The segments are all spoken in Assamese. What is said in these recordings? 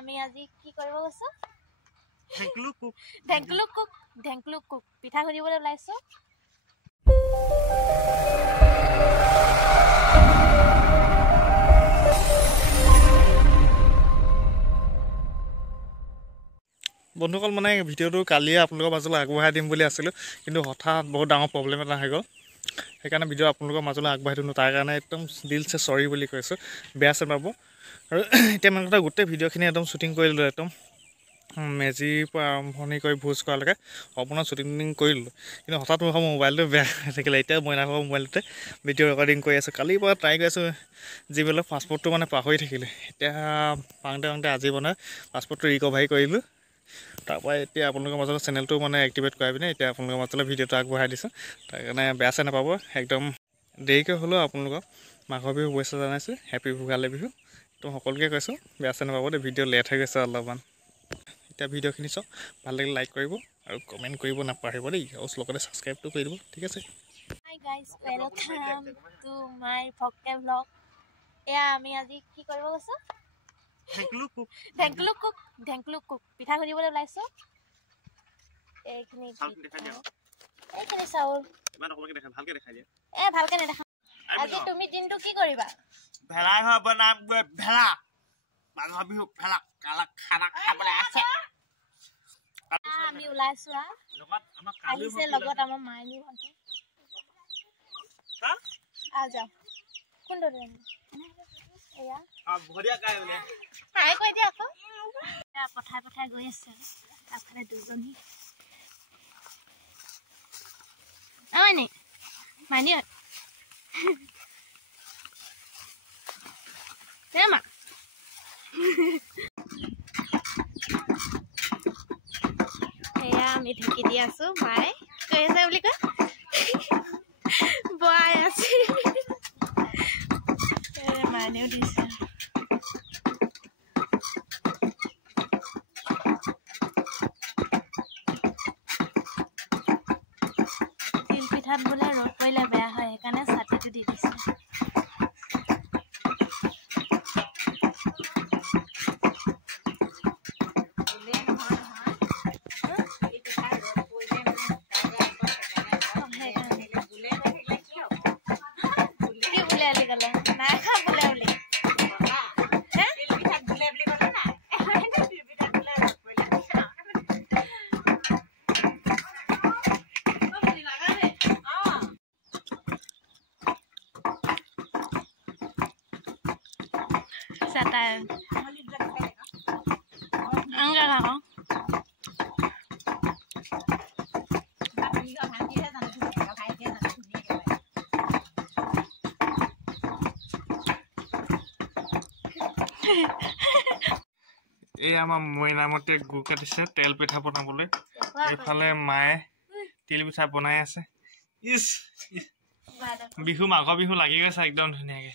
আমি আজি কি কৰিব গৈছো? ঢেংকুলুক কুক পিঠা খুলিবলৈ ওলাইছো। বন্ধুসকল মানে ভিডিঅ'টো কালিয়ে আপোনালোকৰ মাজলৈ আগবঢ়াই দিম বুলি আছিলোঁ, কিন্তু হঠাৎ বহুত ডাঙৰ প্ৰব্লেম এটা আহি গ'ল। সেইকাৰণে ভিডিঅ' আপোনালোকৰ মাজলৈ আগবঢ়াই দিলোঁ। তাৰ কাৰণে একদম দিলছে চৰি বুলি কৈছোঁ, বেয়া চেৰ পাব। আৰু এতিয়া মানে কথা গোটেই ভিডিঅ'খিনি একদম শ্বুটিং কৰিলোঁ, একদম মেজিৰ পৰা আৰম্ভণি কৰি ভোজ কৰালৈকে সম্পূৰ্ণ শ্বুটিং কৰিলোঁ। কিন্তু হঠাৎ মোৰ মোবাইলটো বেয়া হৈ থাকিলে। এতিয়া মই নাথাকৰ মোবাইলতে ভিডিঅ' ৰেকৰ্ডিং কৰি আছোঁ। কালিৰ পৰা ট্ৰাই কৰি আছোঁ, যিবিলাক পাছপৰ্টটো মানে পাহৰি থাকিলে। এতিয়া পাওঁতে আজি মানে পাছপৰ্টটো ৰিকভাৰী কৰিলোঁ। তাৰপৰা এতিয়া আপোনালোকৰ মাজলৈ চেনেলটো মানে এক্টিভেট কৰাই পিনে এতিয়া আপোনালোকৰ মাজলৈ ভিডিঅ'টো আগবঢ়াই দিছোঁ। তাৰ কাৰণে বেয়া চেৰ নাপাব, একদম দেৰিকৈ হ'লেও আপোনালোকক মাঘৰ বিহু শুভেচ্ছা জনাইছোঁ। হেপী ভোগালী বিহু তো সকলোকে কৈছোঁ, বেয়া চেৰ নাপাব দেই। ভিডিঅ' লেট হৈ গৈছে অলপমান। এতিয়া ভিডিঅ'খিনি চাওক, ভাল লাগিলে লাইক কৰিব আৰু কমেণ্ট কৰিব নাপাহৰিব দেই, আৰু লগতে ছাবস্ক্ৰাইবটো কৰি দিব, ঠিক আছে। Hi guys, welcome to my ভক্তে ব্লগ। এয়া আমি আজি কি কৰিব গৈছো? ঢেংকুলুক কুক পিঠা খুলিবলৈ ওলাইছো। এইখিনি চাউল ভালকে নেদেখা। আজি তুমি দিনটো কি কৰিবা? ভেলা ঘৰ বনাম গৈ, ভেলা মাঘৰ বিহু ভেলা খানা খাবলৈ আছে। আমি ওলাইছো আহিছে লগত আমাৰ মাইনী ভণ্টি। যাওঁ কোনটো এয়া কৈ দিয়া আকৌ। পঠাই গৈ আছে আগফালে দুজনী। মাইনী মাইনী মা এয়া আমি ঢেঁকি দি আছো। মায়ে কৈ আছে বুলি কয়, বৱাই আছে। মাইনেও দিছে। তিল পিঠাত বোলে ৰ'দ পৰিলে বেয়া হয়, সেইকাৰণে ছাতিটো দি দিছে। এই আমাৰ মইনামতীয়ে গুৰ কাটিছে তেল পিঠা বনাবলৈ। এইফালে মায়ে তিল পিঠা বনাই আছে। বিহু মাঘৰ বিহু লাগি গৈছে একদম ধুনীয়াকে।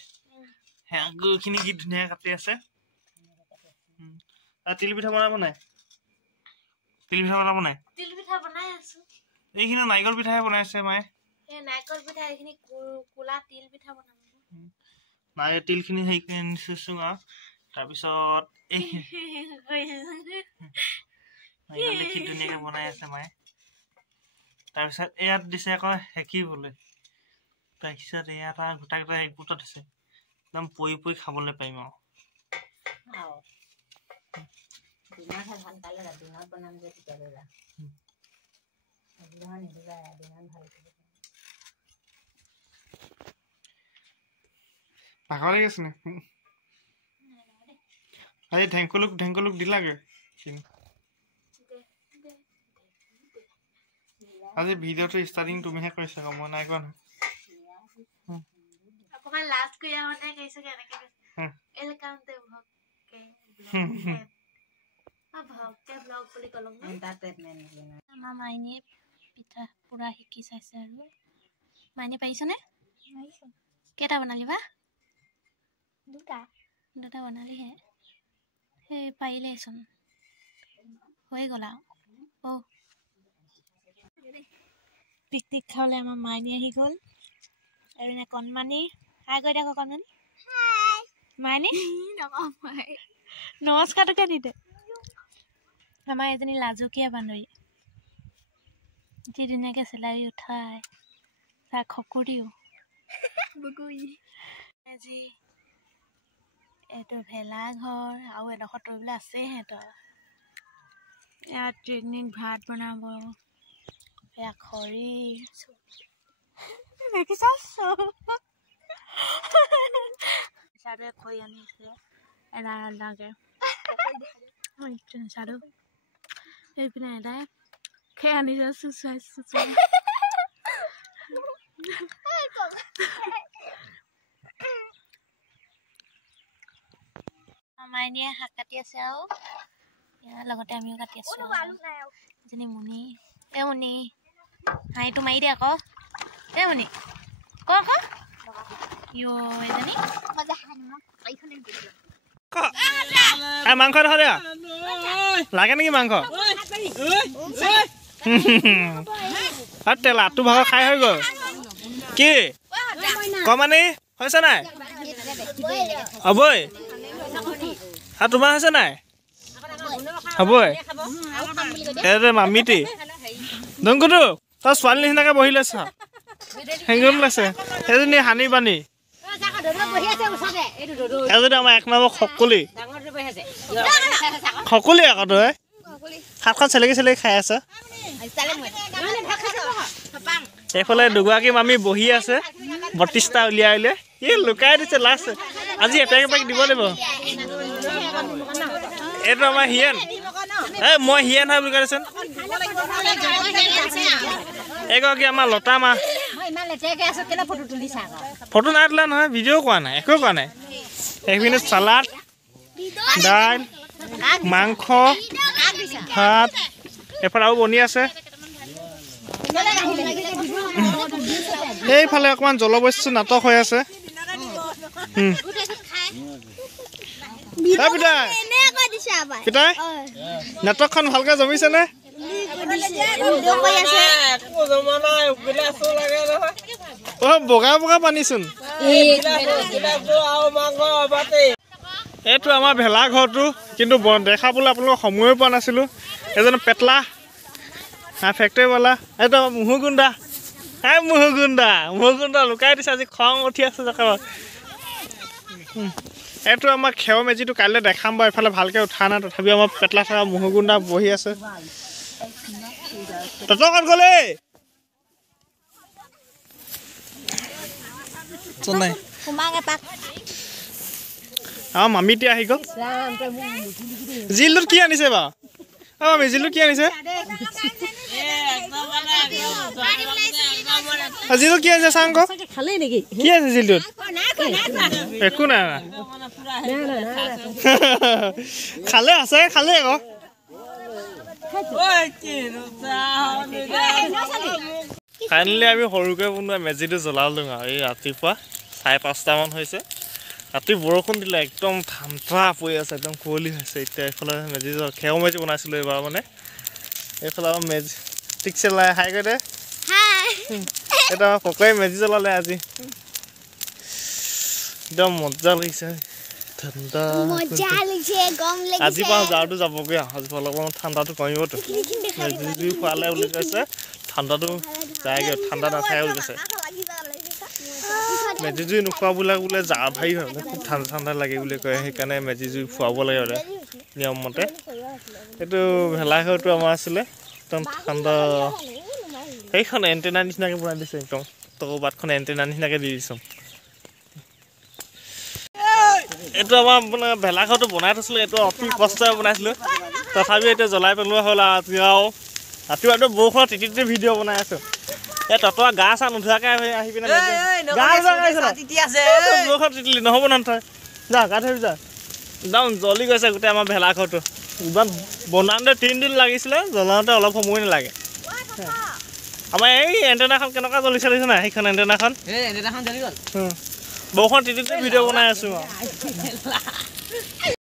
সেয়া গুৰখিনি কি ধুনীয়াকে কাটি আছে। তিল পিঠা বনাব নাই? তিল পিঠা বনাব নাই? তিল পিঠা বনাই আছো। এইখিনি নাৰিকল পিঠাহে বনাইছে মায়ে। নাৰিকল পিঠা, এইখিনি কোলা তিল পিঠা বনাব। নাৰিকল তিলখিনি হেৰি কৰি নিছো আৰু তাৰপিছত ধুনীয়াকে বনাই আছে মায়ে। তাৰপিছত ইয়াত দিছে আকৌ সেকিবলৈ। তাৰপিছত ইয়াত গোটা গোটা গোটত আছে, একদম পৰি পৰি খাবলৈ পাৰিম আৰু। ভাগৰ লাগি আছে নে? আজি ঢেংকুলুক দিলাগে। আজি ভিডিঅ'টো ষ্টাৰ্টিং তুমিহে কৰিছা, মই নাই কোৱা নহয়। অকমান লাজ কৰি আহোঁতে কৈছো কেনেকে ওয়েলকাম টু ভক্তে ব্লগ বুলি কলো। আমাৰ মাইনীয়ে পিঠা পুৰা শিকি চাইছে আৰু। মাইনী পাৰিছনে? কেইটা বনালি বা? দুটা বনালিহে। সেই পাৰিলেচোন, হৈ গ'ল আৰু। পিকনিক খাবলৈ আমাৰ মাইনী আহি গ'ল। আৰু কণমানি হাই কৈ দেখো। কণমানি মাইনী নমস্কাৰটোকে দি দে আমাৰ এজনী লাজকীয়া বান্দৰী যি ধুনীয়াকৈ চেলাৰী উঠাই তাক খকুৰিও আজি এইটো ভেলাঘৰ আৰু এডোখৰ তৰিবলৈ আছে সিহঁতৰ ইয়াত ট্ৰেইনিক ভাত বনাব এয়া খৰি দেখিছা চাদুৱে খৰি আনিছিলে এডা এডাকে চাদু এইপিনে এদাই খে আনিছে চুচুৱাই মাইনীয়ে শাক কাটি আছে আৰু ইয়াৰ লগতে আমিও কাটি আছো এজনী মুনি মুনি হাঁহিটো মাৰি দে আকৌ মুনি ক আকৌ ইয়ো এজনী মাংস দেখা দিয়া লাগে নেকি মাংস তেল আঁতু ভাগৰ খাই হৈ গ'ল কি কমানি হৈছে নাই হ'বই আৰু তোমাৰ হৈছে নাই হ'বই এই মামিটি দংকুটো তই ছোৱালী নিচিনাকৈ বহি লৈছ হেঙুন লৈছে সেইজনী হানি বানি এজনী আমাৰ 1 নম্বৰ খকুলি আকৌ তই হাতখন চেলেকি খাই আছে এইফালে দুগৰাকী মামী বহি আছে 32টা উলিয়াই লুকাই দিছে লাষ্ট আজি এপেক দিব লাগিব এইটো আমাৰ হিয়েন মই হিয়েন হয় বুলি কৈছোন এগৰাকী আমাৰ লতা মা ফটো নাই তোলা নহয় ভিডিঅ' কৰা নাই একো কৰা নাই এইপিনে চালাড দাইল মাংস ভাত এফালে আৰু বনি আছে এইফালে অকণমান জলবস্তু নাটক হৈ আছে পিতাই নাটকখন ভালকৈ জমিছেনে বগা বগা পানীচোন এইটো আমাৰ ভেলাঘৰটো কিন্তু দেখাবলৈ আপোনালোকক সময়ে পোৱা নাছিলোঁ এজন পেটলা ফেক্টৰীৱালা এইটো মুহুগুণ্ডা লুকাই দিছে আজি খং উঠি আছে এইটো আমাৰ খেৰ মেজিটো কাইলৈ দেখাম বাৰু এইফালে ভালকৈ উঠা নাই তথাপিও আমাৰ পেটলা থকা মুহুগুণ্ডা বহি আছে ততকত গ'লে আমাৰ মামিটি আহি গ'ল জিলটোত কি আনিছে বাৰু মামি জিলটোত কি আনিছে জিলটোত কি আনিছে চাং কি আছে জিলটোত একো নাই খালে আছে খালে আকৌ ফাইনেলি আমি সৰুকৈ বনোৱা মেজিটো জ্বলালোঁ আৰু এই ৰাতিপুৱা 5:30মান হৈছে ৰাতি বৰষুণ দিলে একদম ঠাণ্ডা পৰি আছে একদম কুঁৱলী হৈছে এতিয়া এইফালে মেজি খেৰ মেজি বনাইছিলোঁ এইবাৰ মানে এইফালে আমাৰ মেজি ঠিকছে লাই হাই কৰি দে এটা আমাৰ ককাই মেজি জ্বলালে আজি একদম মজা লাগিছে ঠাণ্ডা আজি পৰা যাওঁতো যাবগৈ আজি অলপমান ঠাণ্ডাটো কমিবতো মেজি জুই খোৱালে বুলি কৈছে ঠাণ্ডাটো যায়গৈ ঠাণ্ডা নাখায় বুলি কৈছে মেজি জুই নোখোৱাবিলাক বোলে জাৰ ভাৰী হয় মানে খুব ঠাণ্ডা ঠাণ্ডা লাগে বুলি কয় সেইকাৰণে মেজি জুই খুৱাব লাগে বোলে নিয়মমতে এইটো ভেলাঘৰটো আমাৰ আছিলে একদম ঠাণ্ডা সেইখন এণ্টেনা নিচিনাকৈ বনাই দিছে একদম তকবাতখন এণ্টেনা নিচিনাকৈ দি দিছোঁ এইটো আমাৰ মানে ভেলাঘৰটো বনাই থৈছিলোঁ এইটো অতি কষ্টৰে বনাইছিলোঁ তথাপিও এতিয়া জ্বলাই পেলোৱা হ'ল আৰু ৰাতিপুৱাটো বৰষুণত তিতি ভিডিঅ' বনাই আছোঁ এই ততৰা গা চা নোধোৱাকৈ আহি পিনে বৰষুণত তিতিলি নহ'ব নহয় যা গা ধৰি যা একদম জ্বলি গৈছে গোটেই আমাৰ ভেলাঘৰটো ইমান বনাওঁতে 3 দিন লাগিছিলে জ্বলাওঁতে অলপ সময় নালাগে আমাৰ এই এণ্টেনাখন কেনেকুৱা জ্বলিছে দেখিছে নাই সেইখন এণ্টেনাখন বৰষুণত তিতি ভিডিঅ' বনাই আছোঁ